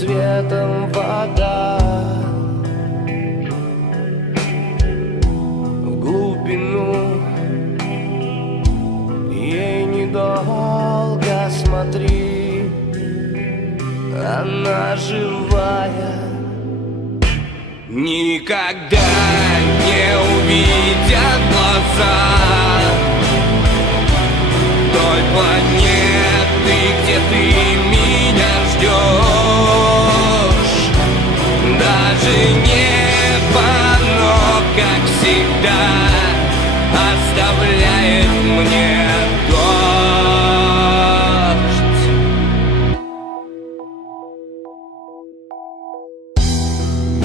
светом вода в глубину, ей недолго смотри, она живая. Никогда не увидят глаза той планеты, где ты меня ждешь. Даже небо, но, как всегда, оставляет мне дождь.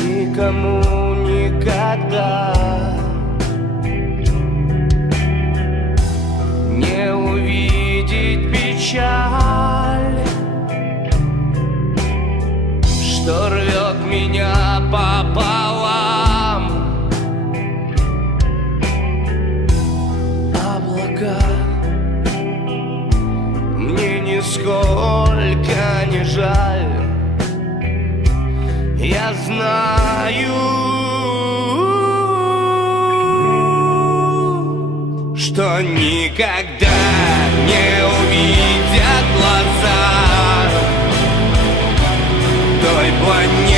Никому никогда не увидеть печаль, что рвет меня пополам. Облака мне нисколько не жаль. Я знаю, что никогда не увидят глаза той планеты,